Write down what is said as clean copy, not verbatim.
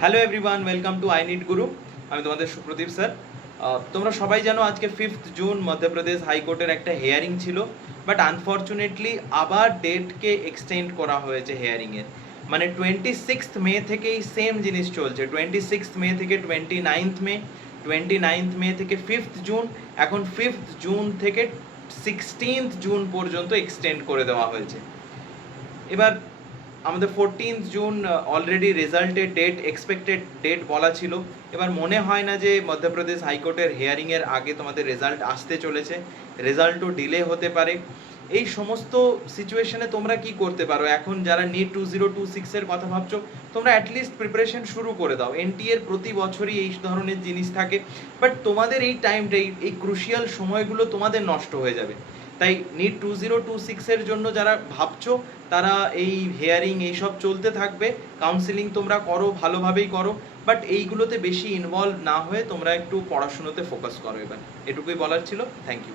Hello everyone, welcome to I need গুরু। আমি তোমাদের Supradip sir. তোমরা সবাই জানো আজকে 5th জুন মধ্যপ্রদেশ হাইকোর্টের একটা হেয়ারিং ছিল, বাট আনফর্চুনেটলি আবার ডেটকে এক্সটেন্ড করা হয়েছে হেয়ারিংয়ের। মানে 26 মে থেকেই সেম জিনিস চলছে, 26 মে থেকে 29 মে, 29 মে থেকে 5th জুন, এখন 5th জুন থেকে 16th জুন পর্যন্ত এক্সটেন্ড করে দেওয়া হয়েছে। এবার আমাদের 14th জুন অলরেডি রেজাল্টের ডেট, এক্সপেক্টেড ডেট বলা ছিল। এবার মনে হয় না যে মধ্যপ্রদেশ হাইকোর্টের হিয়ারিংয়ের আগে তোমাদের রেজাল্ট আসতে চলেছে, রেজাল্টও ডিলে হতে পারে। এই সমস্ত সিচুয়েশনে তোমরা কি করতে পারো? এখন যারা নিট 2026-এর কথা ভাবছো, তোমরা অ্যাটলিস্ট প্রিপারেশন শুরু করে দাও। এনটিএর প্রতি বছরই এই ধরনের জিনিস থাকে, বাট তোমাদের এই টাইমটা, এই ক্রুশিয়াল সময়গুলো তোমাদের নষ্ট হয়ে যাবে। তাই নিট 2026-এর জন্য যারা ভাবছো, তারা এই হেয়ারিং এইসব চলতে থাকবে, কাউন্সিলিং তোমরা করো, ভালোভাবেই করো, বাট এইগুলোতে বেশি ইনভলভ না হয়ে তোমরা একটু পড়াশুনোতে ফোকাস করো। এবার এটুকুই বলার ছিল। Thank you.